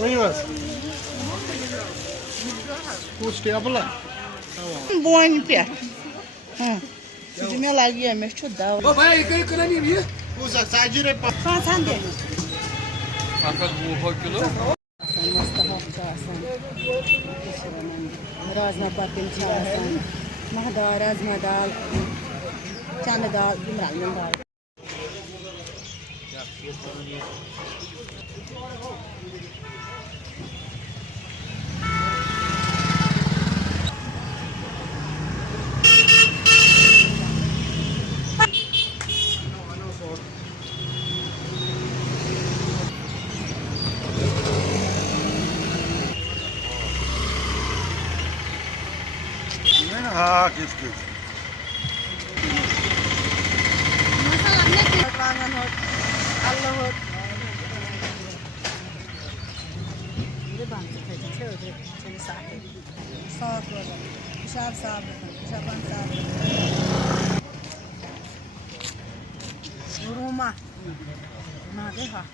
Buyurun. Kuş yapılar. Bom pé. De meu lagi é meu chudão. Ô, vai aí, que eu nem vi. Usa sadece Sen de. Fakat bu kilo. Sen masta hafçasan. Razma papin çasan. Mahda razma dal. Çane dal, imran dal. Ha, git git. Masalah ne ki? Rangan hot. Allah hot. Ne bant çeçe çeçe çeni sahte. Sağ kola. Şab sağ. Şaban sağ. Roma. Nade ha.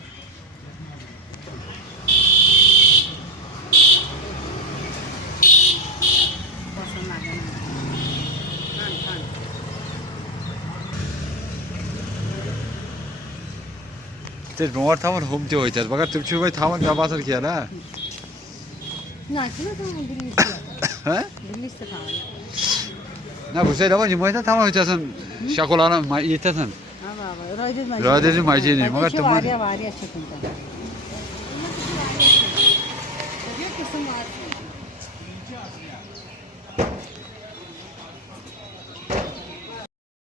Te डोंगर थामन हुम्थ्यो होइछ बगा तुमछु भाइ थामन दबासर के ना Na kime tamam birlikte. ह Birlikte tamam. ना भुसै दबा नि मैता थामन होइछसन शकोलाना मा येतसन Ama Raydız mı? Raydız majini, magar tamam. Var ya çıkınca. Tabii ki var.